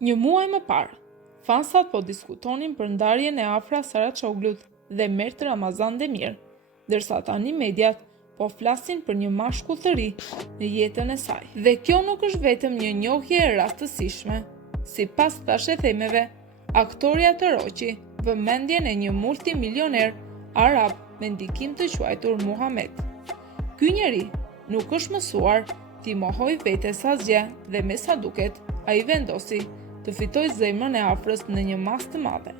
Një muaj më parë, fansat po diskutonin për ndarjen e Afra Saraçoglut dhe Mert Ramazan Demir, ndërsa tani mediat po flasin për një mashkull të ri në jetën e saj. Dhe kjo nuk është vetëm një njohje e rastësishme. Sipas thashethemeve, aktoria të Roqi vëmendjen e një multimilioner arab me ndikim të quajtur Muhamet. Ky njeri nuk është mësuar t'i mohoj vetes asgjë dhe me sa duket, ai vendosi të fitoj zemrën e Afrës në një mas të madhe.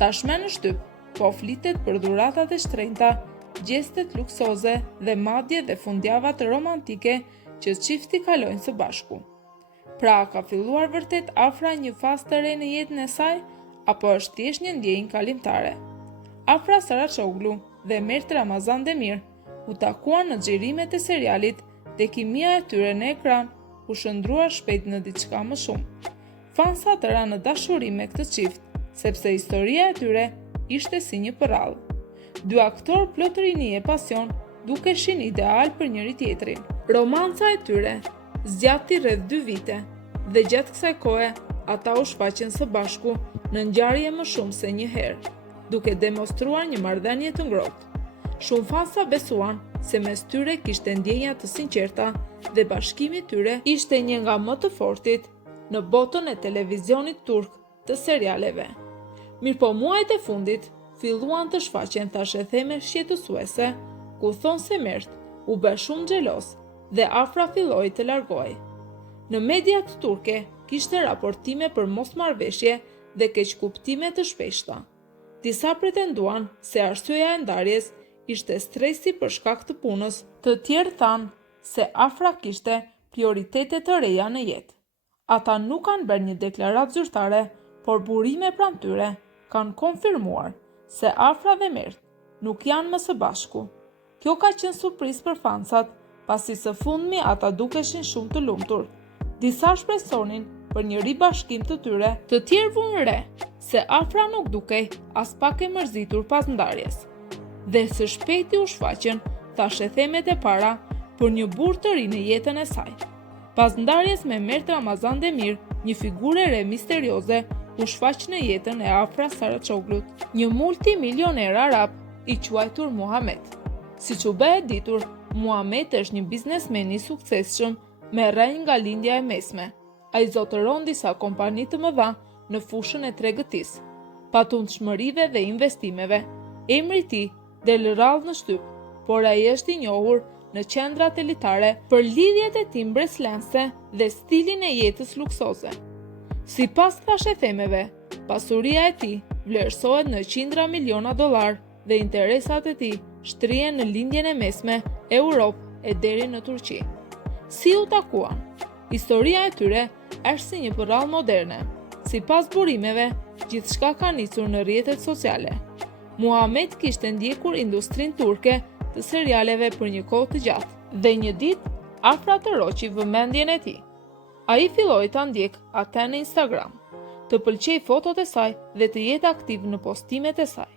Tashmë në shtyp po flitet për dhuratat e shtrenjta, gjestet luksoze dhe madje dhe fundjavat romantike që çifti kalojnë së bashku. Pra, ka filluar vërtet Afra një fazë të re në jetën e saj, apo është thjesht një ndjenjë kalimtare? Afra Saraçoglu dhe Mert Ramazan Demir u takuan në xhirimet e serialit dhe kimia e tyre në ekran u shndrua shpejt në diçka më shumë. Fansat ranë në dashuri me këtë çift, sepse historia e tyre ishte si një përrall. Dy aktorë plot rini e pasion, dukeshin ideal për njëri tjetrin. Romanca e tyre zgjati rreth 2 vite dhe gjatë kësaj kohe ata u shfaqen së bashku në ngjarje më shumë se një herë, duke demonstruar një marrëdhënie të ngrohtë. Shumë fansa besuan se mes tyre kishte ndjenja të sinqerta dhe bashkimi i tyre ishte një nga më të fortit në botën e televizionit turk të serialeve. Mirëpo muajt e fundit filluan të shfaqen thashetheme shqetësuese, ku thonë se Mert u bë shumë xhelos dhe Afra filloi të largohej. Në mediat turke kishte raportime për mosmarrveshje dhe keqkuptime të shpeshta. Disa pretenduan se arsyeja e ndarjes ishte stresi për shkak të punës, të tjerë thanë se Afra kishte prioritete të reja në jetë. Ata nuk kanë bërë një deklaratë zyrtare, por burime pranë tyre kanë konfirmuar se Afra dhe Mert nuk janë më së bashku. Kjo ka qenë surprizë për fansat, pasi së fundmi ata dukeshin shumë të lumtur. Disa shpresonin për një ribashkim të tyre, të tjerë vunë re se Afra nuk dukej as pak e mërzitur pas ndarjes. Dhe së shpejti u shfaqen thashethemet e para për një burr të ri në jetën e saj. Pas ndarjes me Mert Ramazan Demir, një figurë e re misterioze u shfaq në jetën e Afra Saraçoglut, një multimilioner arab i quajtur Muhamet. Siç u bë e ditur, Muhamet është një biznesmen i suksesshëm me rrenjë nga lindja e mesme. Ai zotëron disa kompani të mëdha në fushën e tregëtisë, patundshmërive dhe investimeve. Emri i tij del rrallë në shtyp, por ai është i njohur në qendrat elitare për lidhjet e tij mbreslense dhe stilin e jetës luksoze. Sipas thashethemeve, pasuria e tij vlerësohet në $100 miliona dhe interesat e tij shtrihen në lindjen e mesme, Europë e deri në Turqi. Si u takuan? Historia e tyre është si një përrallë moderne. Sipas burimeve, gjithçka ka nisur në rrjetet sociale. Muhamet kishte ndjekur industrinë turke të serialeve për një kohë të gjatë dhe një ditë Afra të roqi vëmendjen e tij. Ai filloi ta ndjek atë në Instagram, të pëlqej fotot e saj dhe të jetë aktiv në postimet e saj.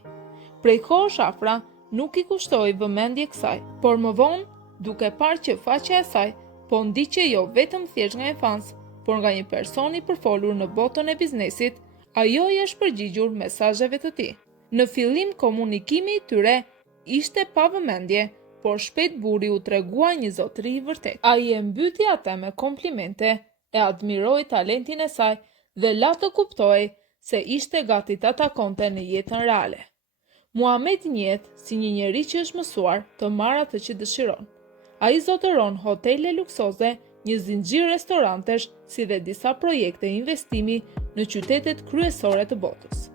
Prej kohësh Afra nuk i kushtoi vëmendje kësaj, por më vonë, duke parë që faqja e saj po ndiqej jo vetëm thjesht nga një fans, por nga një person i përfolur në botën e biznesit, ajo i është përgjigjur mesazheve të tij. Në fillim komunikimi i tyre ishte pa vëmendje, por shpejt burri u tregua një zotëri i vërtet. Ai e mbyti atë me komplimente, e admiroi talentin e saj dhe la të kuptojë se ishte gati ta takonte në jetën reale. Muhamet njihet si një njeri që është mësuar të marrë atë që dëshiron. Ai zotëron hotele luksoze, një zinxhir restorantesh, si dhe disa projekte investimi në qytetet kryesore të botës.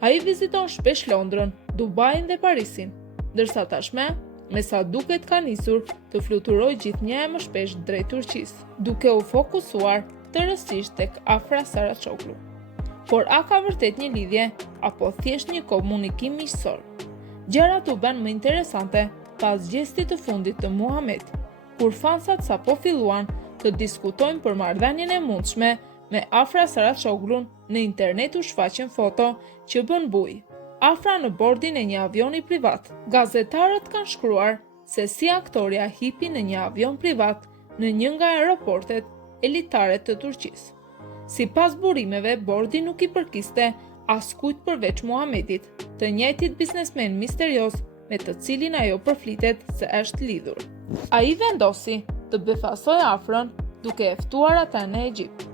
Ai viziton shpesh Londrën, Dubain dhe Parisin, ndërsa tashmë, me sa duket ka nisur të fluturojë gjithnjë e më shpesh drejt Turqisë, duke u fokusuar tërësisht tek Afra Saraçoglu. Por a ka vërtet një lidhje, apo thjesht një komunikim miqësor? Gjërat u bën më interesante pas gjestit të fundit të Muhamet, kur fansat sapo filluan të diskutojnë për marrëdhënien e mundshme me Afra Saraçoglun. Në internet u shfaqen foto që bën bujë. Afra në bordin e një avioni privat. Gazetarët kanë shkruar se si aktoria hipi në një avion privat në një nga aeroportet elitare të Turqisë. Sipas burimeve, bordi nuk i përkiste askujt përveç Muhamedit, të njëjtit biznesmen misterios me të cilin ajo përflitet se është lidhur. Ai vendosi të befasoj afrën duke e ftuar ata në Egjipt.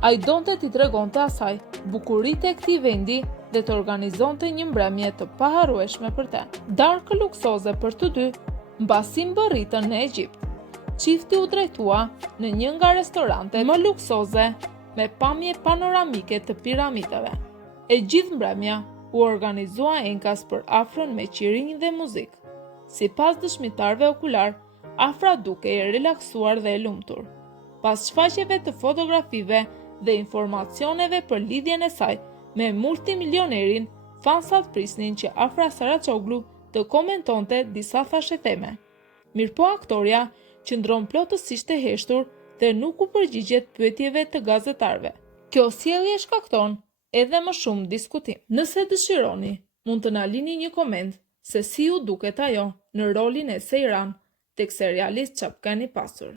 Ai donte t'i tregonte asaj bukuritë e këtij vendi dhe të organizonte një mbrëmje të paharrueshme për të. Darkë luksoze për të dy, mbasi mbërritën në Egjipt. Çifti u drejtua në një nga restorante më luksoze me pamje panoramike të piramidave. E gjithë mbrëmja u organizua enkas për afrën me qirinj dhe muzikë. Sipas dëshmitarëve okular, afra duke e relaksuar dhe e lumtur. Pas shfaqjeve të fotografive dhe informacioneve për lidhjen e saj me multimilionerin, fansat prisnin që Afra Saraçoglu të komentonte disa thashetheme. Mirëpo aktoria qëndron plotësisht e heshtur dhe nuk u përgjigjet pyetjeve të gazetarëve. Kjo sjellje shkakton edhe më shumë diskutim. Nëse dëshironi, mund të na lini një koment se si u duket ajo në rolin e Seiran tek seriali Çapkani Pasur.